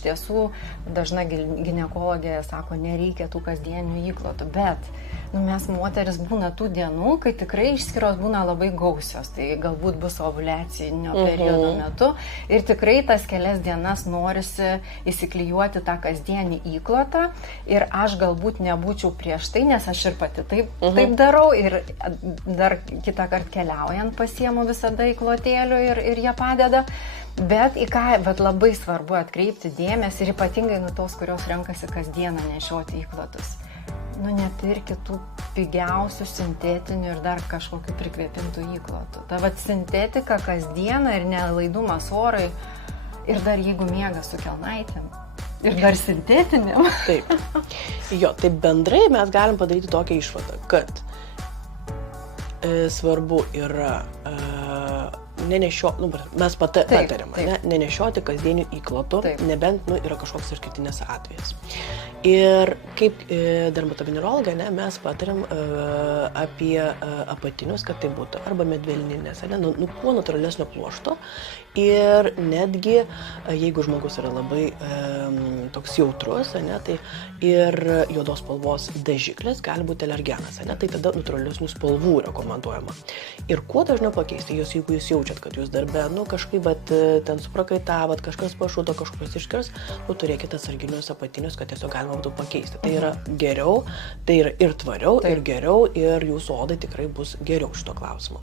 iš tiesų dažna ginekologė sako, nereikia tų kasdienių įklotų, bet mes moteris būna tų dienų, kai tikrai išskyros būna labai gausios, tai galbūt bus ovuliacinio periodo metu ir tikrai tas kelias dienas norisi įsiklijuoti tą kasdienį įklotą ir aš galbūt nebūčiau prieš tai, nes aš ir pati taip darau ir dar kitą kartą keliaujant pasiemu visada įklotėlių ir jie padeda. Bet į ką labai svarbu atkreipti dėmesį ir ypatingai tos, kurios renkasi kasdieną nešioti įklotus. Nepirkit tų pigiausių sintetinių ir dar kažkokių prikvėpintų įklotų. Ta sintetika kasdieną ir nelaidumas orai ir dar jeigu miega su kelnaitėm ir dar sintetiniam. Taip. Jo, tai bendrai mes galim padaryti tokią išvadą, kad svarbu yra mes patariam, nenešioti kasdienių įklotų, nebent yra kažkoks išskirtinis atvejas. Ir kaip dermatovenerologai mes patariam apie apatinius, kad tai būtų arba medvilninės, kuo natūralesnio pluošto. Ir netgi, jeigu žmogus yra labai toks jautrus, tai ir juodos spalvos dažiklis gali būti alergenas, tai tada natūralesnių spalvų rekomenduojama. Ir kuo dažniau pakeisti, jeigu jūs jaučiat, kad jūs darbe, kažkaip ten suprakaitavot, kažkas pašuto, kažkokios iškirs, turėkite atsarginius apatinius, kad tiesiog galima būtų pakeisti. Tai yra geriau, tai yra ir tvariau, ir geriau, ir jūsų odai tikrai bus geriau šito klausimu.